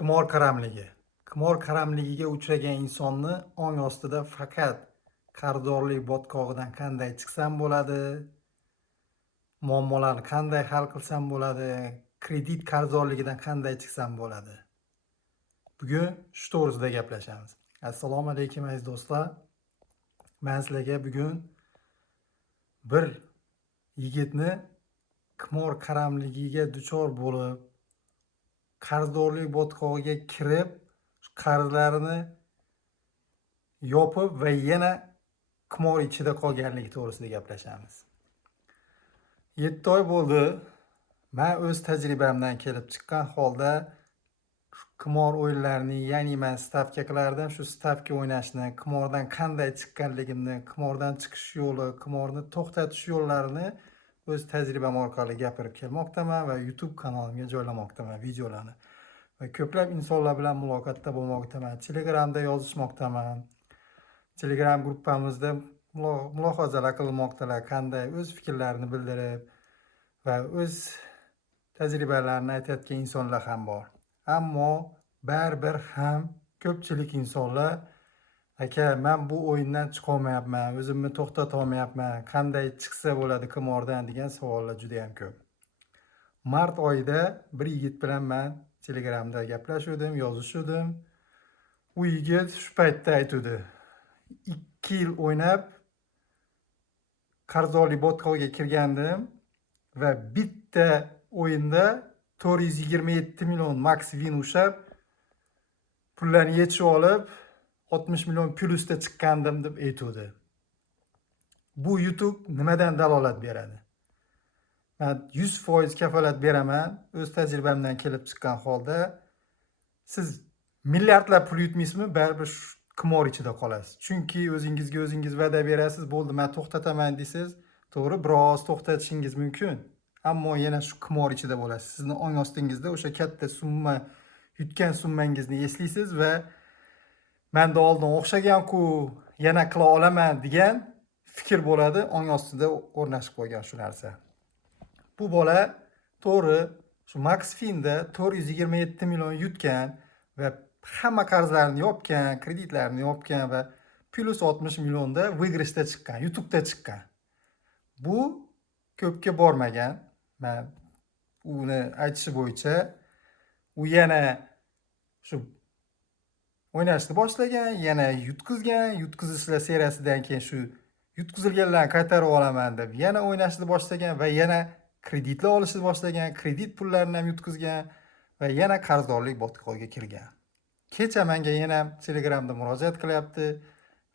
Qimor qaramligi. Qimor qaramligiga uchragan insonni ong ostida faqat qarzdorlik botqog'idan qanday chiqsam bo'ladi, muammolarni qanday hal qilsam bo'ladi, kredit qarzdorligidan qanday chiqsam bo'ladi. Bugun shu to'g'risida gaplashamiz. Assalomu alaykum aziz do'stlar. Men sizlarga bugun bir yigitni qimor qaramligiga duchor bo'lib, qarzdorlik botqog'iga kirib, qarzlarini yopib va yana qimor ichida qolganligi to'g'risida gaplashamiz. 7 oy bo'ldi. Men o'z tajribamdan kelib chiqqan holda qimor o'yinlarini, ya'ni men stavka qilardim. Shu stavka o'ynashni, qimordan qanday chiqqanligimni, qimordan chiqish yo'li, qimorni to'xtatish yo'llarini o'z tajribam orqali gapirib kelmoqdaman va YouTube kanalimga joylamoqdaman videolarni. Va ko'plab insonlar bilan muloqotda bo'lmoqdaman. Telegramda yozishmoqdaman. Telegram gruppamizda mulohazalar qilmoqdalar, qanday o'z fikrlarini bildirib va o'z tajribalarini aytayotgan insonlar ham bor. Ammo baribir ham ko'pchilik insonlar aka, men bu o'yindan chiqa olmayapman, o'zimni to'xtata olmayapman, qanday chiqsa bo'ladi qimordan degan savollar juda ham ko'p. Mart oyida bir yigit bilan men Telegramda gaplashuvdim, yozishuvdim. U yigit shu paytda aytdi: 2 yil o'ynab qarzdorlik botqog'iga kirgandim va bitta o'yinda 427 million max win ushlab, pullarni yechib olib 60 million plyusda chiqqandim deb aytdi. Bu YouTube nimadan dalolat beradi? Men 100% kafolat beraman, o'z tajribamdan kelib chiqqan holda siz milliardlab pul yutmaysizmi, baribir shu qimor ichida qolasiz. Chunki o'zingizga o'zingiz va'da berasiz, bo'ldi men to'xtataman deysiz, to'g'ri, biroz to'xtatishingiz mumkin. Ammo yana shu qimor ichida bo'lasiz. Sizni ong ostingizda o'sha katta summa, yutgan summangizni eslaysiz va menda oldin o'xshagan-ku, yana qila olaman degan fikr bo'ladi, ong ostida o'rnashib qolgan shu narsa. Bu bola to'g'ri shu Max Finda 427 million yutgan va hamma qarzlarini yopgan, kreditlarini yopgan va plus 60 millionda выигрышda chiqqan, YouTube'da chiqqan. Bu ko'pga bormagan. Men uni aytishi bo'yicha u yana shu o'ynashni boshlagan, yana yutqizgan, yutqizishlar seriyasidan keyin shu yutqizilganlarni qaytarib olaman deb yana o'ynashni boshlagan va yana kreditlar olishni boshlagan, kredit pullarini ham yutqizgan va yana qarzdorlik botqog'iga kirgan. Kecha menga yana Telegramda murojaat qilyapti.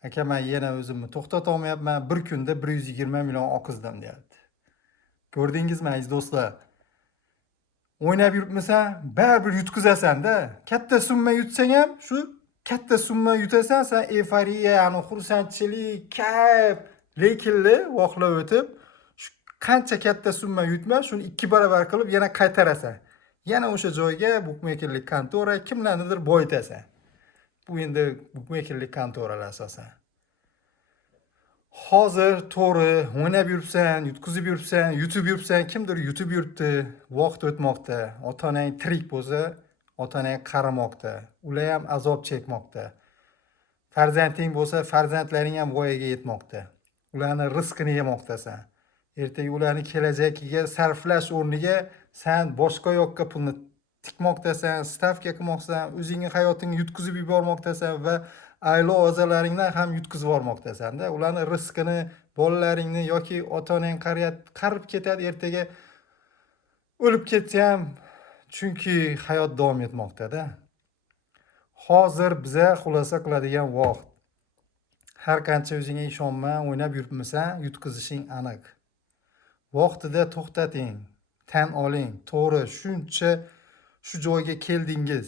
Aka, men yana o'zimni to'xtata olmayapman, bir kunda 120 million oqizdim deyapti. Ko'rdingizmi aziz do'stlar? O'ynab yuribmisan, baribir yutqizasan-da. Katta summa yutsang ham shu katta summa yutasan, sen euforiya, ya'ni xursandchilik, kayf, lekinli voqlab o'tib, shu qancha katta summa yutma, shuni 2 barobar qilib yana qaytarasan. Yana o'sha joyga bukmekerlik kontora kimlarnidir boyitasan. Bu endi bukmekerlik kontoralar asosan. Hozir to'g'ri o'ynab yuribsan, yutqizib yuribsan, yutib yuribsan, kimdir yutib yuribdi, vaqt o'tmoqda. Ota-onang tirik bo'lsa, ota-onang qaramoqda. Ular ham azob chekmoqda. Farzanding bo'lsa, farzandlaring ham voyaga yetmoqda. Ularning rizqini yemoqdasan. Ertaga ularni kelajagiga sarflash o'rniga sen boshqa yoqqa pulni tikmoqdasan, stavka qilmoqdasan, o'zingning hayotingni yutqizib yubormoqdasan va ailo a'zolaringdan ham yutqizib yubormoqdasan-da. Ularning rizqini, bolalaringni yoki ota-onang qarib ketadi, ertaga o'lib ketsa ham, chunki hayot davom etmoqda-da. Hozir biza xulosa qiladigan vaqt. Har qancha o'zingga ishonma, o'ynab yuribmisan, yutqizishing aniq. Vaqtida to'xtating, tan oling. To'g'ri, shuncha shu joyga keldingiz.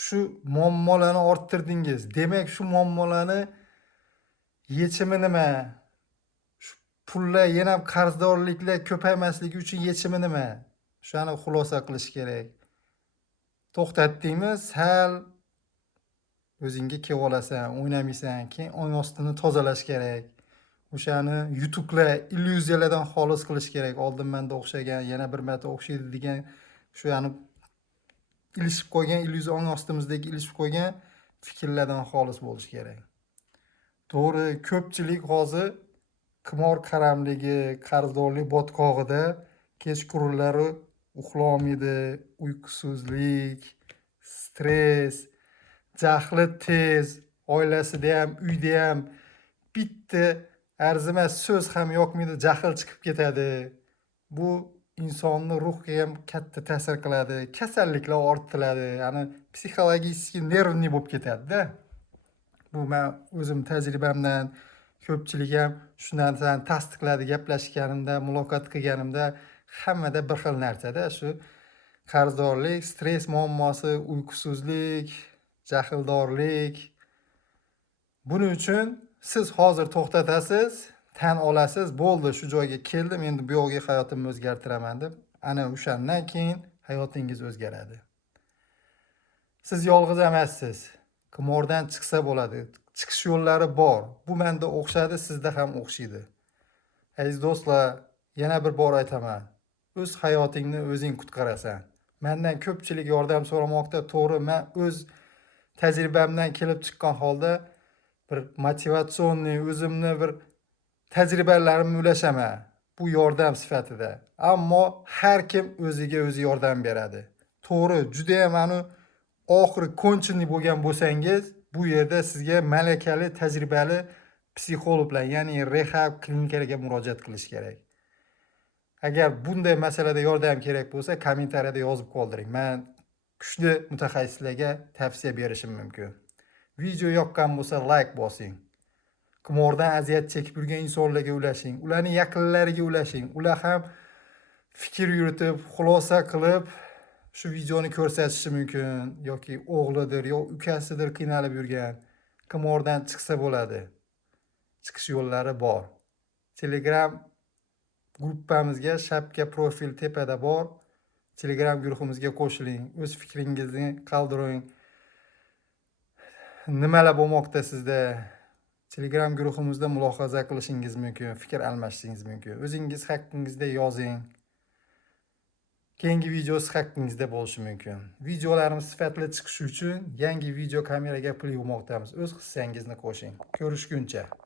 Shu muammolarni orttirdingiz. Demak, shu muammolarni yechimi nima? Shu pullar yana qarzdorliklar ko'paymasligi uchun yechimi nima? Shuni xulosa qilish kerak. To'xtatdingmi, sal o'zingga kelib olasan, o'ynamaysan, keyin ong ostini tozalash kerak. O'shani yutuqlar, illyuziyalardan xolis qilish kerak. Oldin menda o'xshagan, yana bir marta o'xshaydi degan shu ilishib qo'ygan, illyuzion ostimizdagi ilishib qo'ygan fikrlardan xolis bo'lish kerak. To'g'ri, ko'pchilik hozir qimor qaramligi, qarzdorlik botqog'ida kechqurunlari uxlolmaydi, uyqusizlik, stress, jahli tez, oilasida ham, uyda ham bitta arzimas so'z ham yoqmaydi, jahl chiqib ketadi. Bu insonni ruhiga ham katta ta'sir qiladi, kasalliklar orttiradi, ya'ni psixologik, nervniy bo'lib ketadi-da. Bu men o'zim tajribamdan, ko'pchilik ham shu narsani tasdiqladi, gaplashganimda, muloqot qilganimda hammada bir xil narsa-da, shu qarzdorlik, stress muammosi, uyqusizlik, jahldorlik. Buning uchun siz hozir to'xtatasiz, tan olasiz, bo'ldi, shu joyga keldim, endi bu yoqga hayotimni o'zgartiraman deb, ana o'shandan keyin hayotingiz o'zgaradi. Siz yolg'iz emassiz. Qimordan chiqsa bo'ladi. Chiqish yo'llari bor. Bu menda o'xshadi, sizda ham o'xshaydi. Aziz do'stlar, yana bir bor aytaman. O'z hayotingni o'zing qutqarasan. Mendan ko'pchilik yordam so'ramoqda, to'g'ri, men o'z tajribamdan kelib chiqqan holda bir motivatsionniy o'zimni bir tajribalarimni ulashaman. Bu yordam sifatida. Ammo har kim o'ziga o'zi yordam beradi. To'g'ri, juda ham anu oxiri konchini bo'lgan bo'lsangiz, bu yerda sizga malakali, tajribali psixologlar, ya'ni rehab klinikalarga murojaat qilish kerak. Agar bunday masalada yordam kerak bo'lsa, kommentariyada yozib qoldiring. Men kuchli mutaxassislarga tavsiya berishim mumkin. Video yoqqan bo'lsa like bosing. Qimordan aziyat chekib yurgan insonlarga ulashing, ularning yaqinlariga ulashing. Ular ham fikr yuritib, xulosa qilib shu videoni ko'rsatishi mumkin, yoki o'g'lidir, yo ukasidir qiynalib yurgan, qimordan chiqsa bo'ladi. Chiqish yo'llari bor. Telegram gruppamizga shapka profil tepada bor. Telegram guruhimizga qo'shiling, o'z fikringizni qoldiring. Nimalar bo'lmoqda sizda? Telegram guruhimizda mulohaza qilishingiz mumkin, fikr almashishingiz mumkin. O'zingiz haqingizda yozing. Keyingi videosi haqingizda bo'lishi mumkin. Videolarimiz sifatli chiqishi uchun yangi video kameraga pul yuvmoqdamiz. O'z hissangizni qo'shing. Ko'rishguncha.